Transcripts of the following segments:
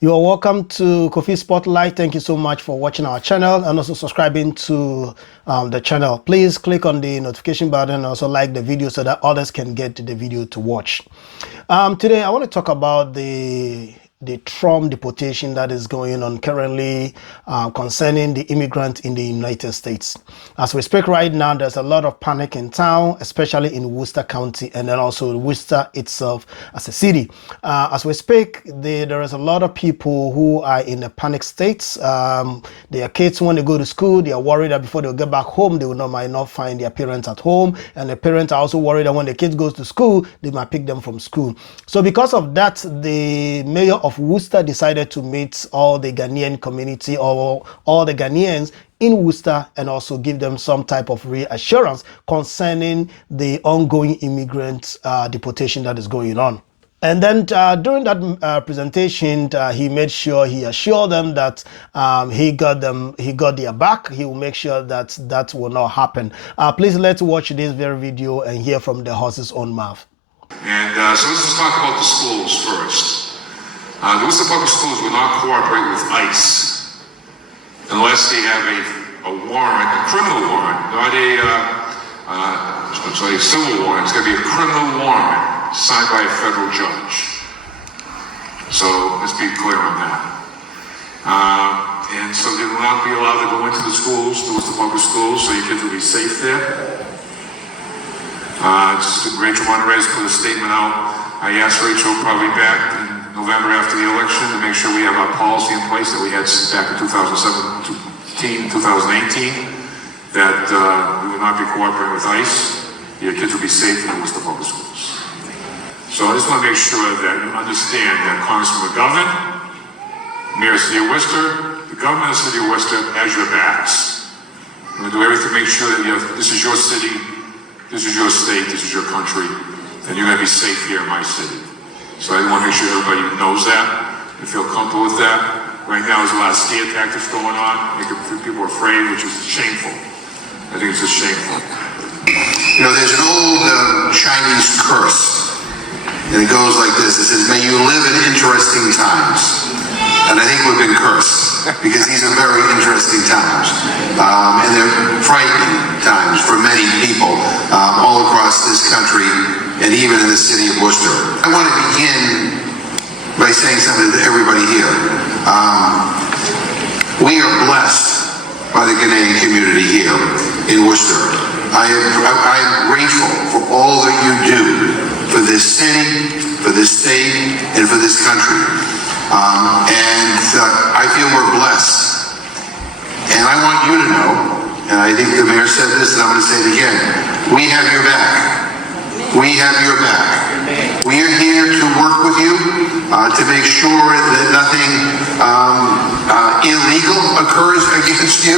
You are welcome to Kofi Spotlight. Thank you so much for watching our channel and also subscribing to the channel. Please click on the notification button and also like the video so that others can get the video to watch. Today, I want to talk about the Trump deportation that is going on currently concerning the immigrant in the United States. As we speak right now, there's a lot of panic in town, especially in Worcester County and then also Worcester itself as a city. As we speak, there is a lot of people who are in a panic state. Their kids, when they go to school, they are worried that before they get back home, they might not find their parents at home. And the parents are also worried that when the kids goes to school, they might pick them from school. So because of that, the mayor of Worcester decided to meet all the Ghanaian community or all the Ghanaians in Worcester and also give them some type of reassurance concerning the ongoing immigrant deportation that is going on. And then during that presentation, he made sure he assured them that he got their back. He will make sure that that will not happen. Please let's watch this very video and hear from the horse's own mouth. And so let's just talk about the schools first. The Worcester Public Schools will not cooperate with ICE unless they have a warrant, a criminal warrant, not a civil warrant. It's going to be a criminal warrant signed by a federal judge. So let's be clear on that. And so they will not be allowed to go into the schools, the Worcester Public Schools, so your kids will be safe there. Rachel Monterey's put a statement out. I asked Rachel probably back in November after the election to make sure we have our policy in place that we had back in 2017, 2018, that we would not be cooperating with ICE. Your kids will be safe in the Worcester Public Schools. So I just want to make sure that you understand that Congressman McGovern, Mayor of the City of Worcester, the government of the City of Worcester has your backs. We're going to do everything to make sure that this is your city, this is your state, this is your country, and you're going to be safe here in my city. So I want to make sure everybody knows that and feel comfortable with that. Right now there's a lot of scare tactics going on, making people afraid, which is shameful. I think it's just shameful. You know, there's an old Chinese curse, and it goes like this. It says, may you live in interesting times. And I think we've been cursed, because these are very interesting times. And they're frightening times for many people all across this country, and even in the city of Worcester. I want to begin by saying something to everybody here. We are blessed by the Ghanaian community here in Worcester. I am grateful for all that you do for this city, for this state, and for this country. I feel we're blessed. And I want you to know, and I think the mayor said this, and I'm going to say it again, we have your back. We have your back. We are here to work with you to make sure that nothing illegal occurs against you.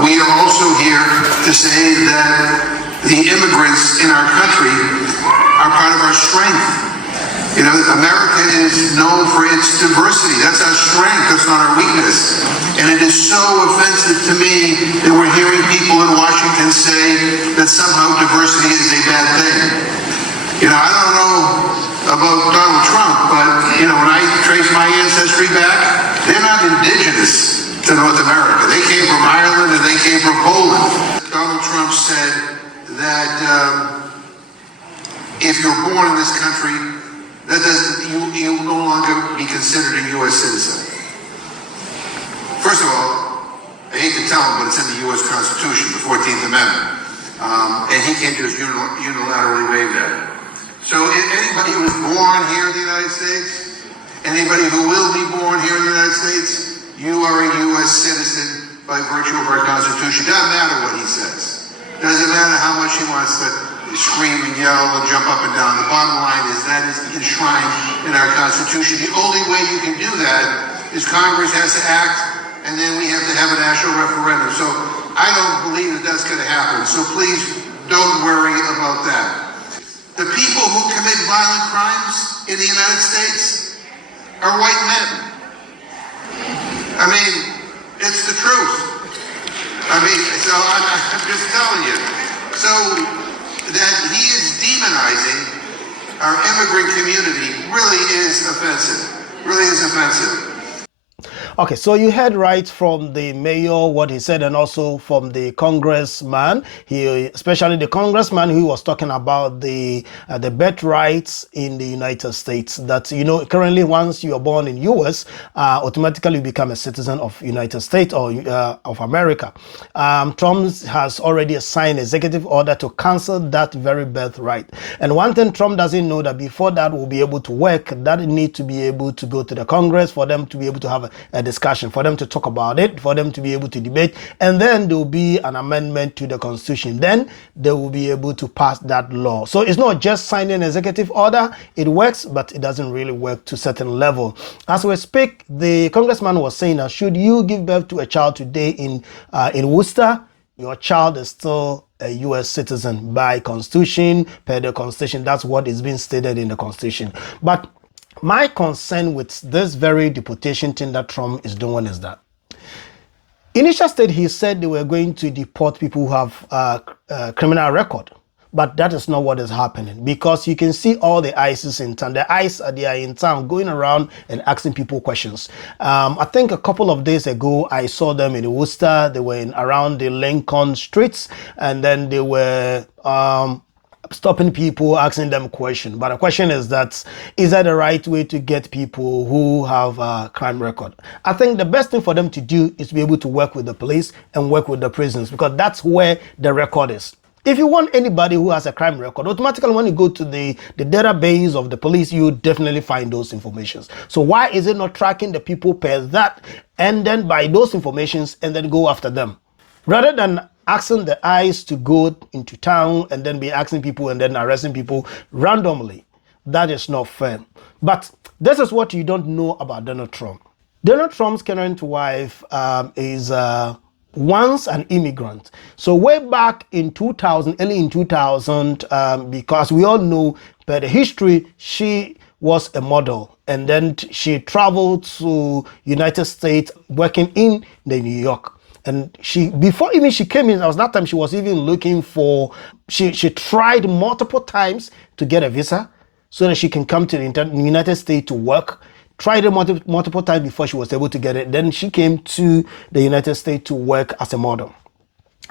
We are also here to say that the immigrants in our country are part of our strength. You know, America is known for its diversity. That's our strength. That's not our weakness. And it is so offensive to me that we're hearing people in Washington say that somehow diversity is a bad thing. You know, I don't know about Donald Trump, but, you know, when I trace my ancestry back, they're not indigenous to North America. They came from Ireland and they came from Poland. Donald Trump said that if you're born in this country, you will no longer be considered a U.S. citizen. First of all, I hate to tell him, but it's in the U.S. Constitution, the 14th Amendment. And he can't just unilaterally waive that. So anybody who was born here in the United States, anybody who will be born here in the United States, you are a U.S. citizen by virtue of our Constitution. Doesn't matter what he says. Doesn't matter how much he wants to scream and yell and jump up and down. The bottom line is that is enshrined in our Constitution. The only way you can do that is Congress has to act, and then we have to have a national referendum. So I don't believe that that's going to happen. So please don't worry about that. The people who commit violent crimes in the United States are white men. I mean, it's the truth. I mean, so I'm just telling you. So that he is demonizing our immigrant community really is offensive. really is offensive. Okay, so you heard right from the mayor what he said, and also from the congressman. Especially the congressman who was talking about the birth rights in the United States. That currently once you are born in US, automatically you become a citizen of United States or of America. Trump has already signed executive order to cancel that very birthright. And one thing Trump doesn't know, that before that will be able to work, that need to be able to go to the Congress for them to be able to have a discussion, for them to talk about it, for them to be able to debate, and then there will be an amendment to the Constitution. Then they will be able to pass that law. So it's not just signing an executive order. It works, but it doesn't really work to a certain level. As we speak, the congressman was saying that should you give birth to a child today in Worcester, your child is still a U.S. citizen by Constitution, per the Constitution. That's what is being stated in the Constitution. But my concern with this very deportation thing that Trump is doing is that initial state he said they were going to deport people who have a criminal record. But that is not what is happening, because you can see all the ICEs in town. The ICE, they are in town going around and asking people questions. I think a couple of days ago, I saw them in Worcester. They were around the Lincoln streets, and then they were stopping people, asking them questions. But the question is that the right way to get people who have a crime record? I think the best thing for them to do is to be able to work with the police and work with the prisons, because that's where the record is. If you want anybody who has a crime record, automatically when you go to the database of the police, you definitely find those informations. So why is it not tracking the people per that, and then by those informations, and then go after them? Rather than asking the ICE to go into town and then be asking people and then arresting people randomly. That is not fair. But this is what you don't know about Donald Trump. Donald Trump's current wife is once an immigrant. So way back in 2000, early in 2000, because we all know by the history, she was a model, and then she traveled to United States working in the New York. And before even she came in, that time she was even looking for, she tried multiple times to get a visa so that she can come to the United States to work. Tried it multiple times before she was able to get it. Then she came to the United States to work as a model.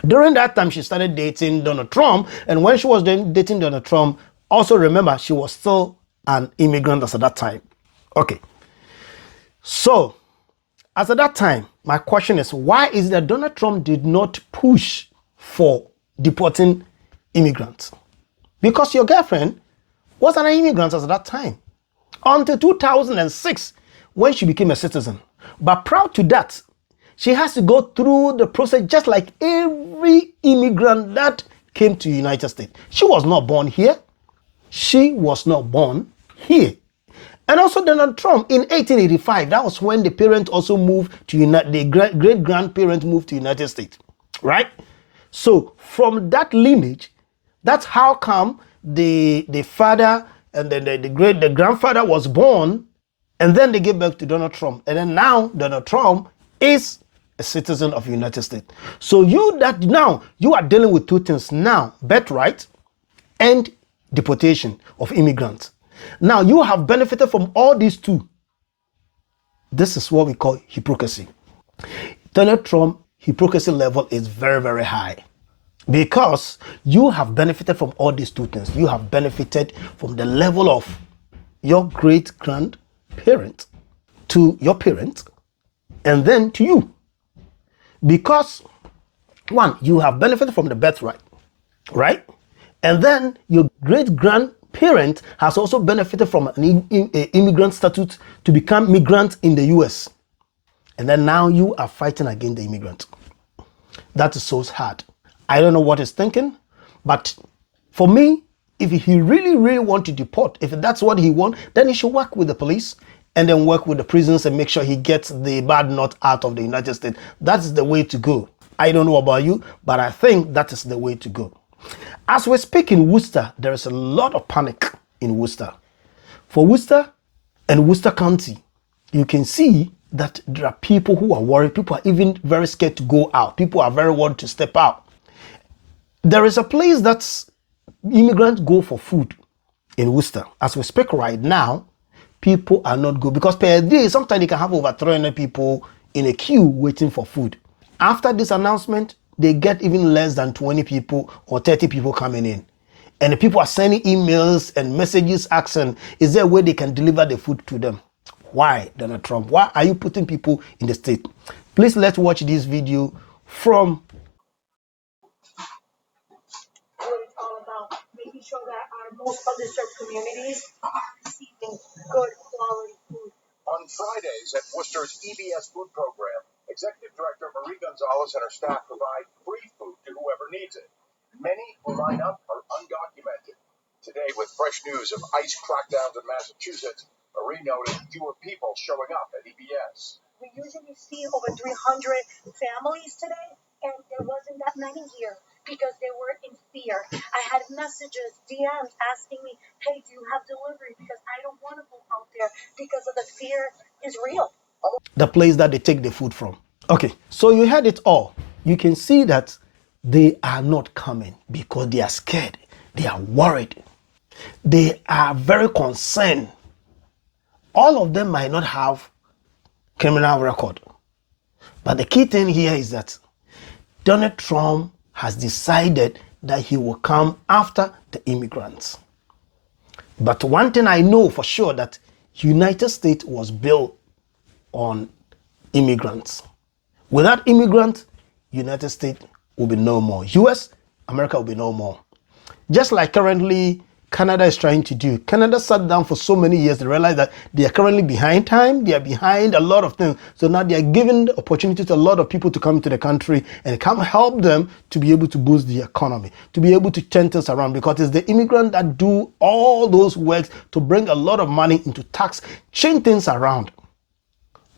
During that time, she started dating Donald Trump. And when she was dating Donald Trump, also remember, she was still an immigrant as at that time. Okay. So, as at that time, my question is, why is it that Donald Trump did not push for deporting immigrants? Because your girlfriend was an immigrant as at that time. Until 2006, when she became a citizen. But prior to that, she has to go through the process just like every immigrant that came to the United States. She was not born here. She was not born here. And also Donald Trump in 1885, that was when the parent also moved to the great-grandparent moved to the United States, right? So from that lineage, that's how come the father and then the grandfather was born, and then they gave birth to Donald Trump. And then now Donald Trump is a citizen of the United States. So you are dealing with two things now, birthright and deportation of immigrants. Now you have benefited from all these two. This is what we call hypocrisy. Donald Trump hypocrisy level is very, very high. Because you have benefited from all these two things. You have benefited from the level of your great-grandparent to your parent, and then to you. Because, one, you have benefited from the birthright, right? And then your great-grandparent has also benefited from an immigrant statute to become migrant in the US. And then now you are fighting against the immigrant. That is so hard. I don't know what he's thinking, but for me, if he really, really wants to deport, if that's what he wants, then he should work with the police and then work with the prisons and make sure he gets the bad nut out of the United States. That's the way to go. I don't know about you, but I think that is the way to go. As we speak in Worcester, there is a lot of panic in Worcester. For Worcester and Worcester County, you can see that there are people who are worried. People are even very scared to go out. People are very worried to step out. There is a place that immigrants go for food in Worcester. As we speak right now, People are not good because per day, sometimes you can have over 300 people in a queue waiting for food. After this announcement, they get even less than 20 people or 30 people coming in. And the people are sending emails and messages asking, is there a way they can deliver the food to them? Why, Donald Trump? Why are you putting people in the state? Please let's watch this video from. What it's all about, making sure that our most underserved communities are receiving good quality food. On Fridays at Worcester's EBS food program, Executive Director Marie Gonzalez and her staff provide free food to whoever needs it. Many who line up are undocumented. Today, with fresh news of ICE crackdowns in Massachusetts, Marie noted fewer people showing up at EBS. We usually see over 300 families today, and there wasn't that many here because they were in fear. I had messages, DMs asking me, hey, do you have delivery? Because I don't want to go out there because of the fear is real. The place that they take the food from. Okay, so you heard it all. You can see that they are not coming because they are scared. They are worried. They are very concerned. All of them might not have criminal record. But the key thing here is that Donald Trump has decided that he will come after the immigrants. But one thing I know for sure, that United States was built on immigrants. Without immigrants, United States will be no more. US, America will be no more. Just like currently Canada is trying to do. Canada sat down for so many years. They realized that they are currently behind time. They are behind a lot of things. So now they are giving the opportunity to a lot of people to come to the country and come help them to be able to boost the economy, to be able to turn things around, because it's the immigrant that do all those works to bring a lot of money into tax, change things around.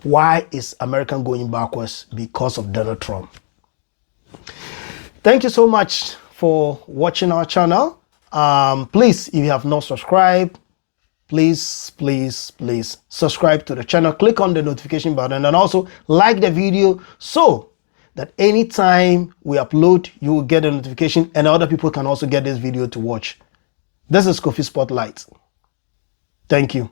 Why is America going backwards? Because of Donald Trump. Thank you so much for watching our channel. Please, if you have not subscribed, please subscribe to the channel. Click on the notification button and also like the video so that anytime we upload, you will get a notification and other people can also get this video to watch. This is Kofi Spotlight. Thank you.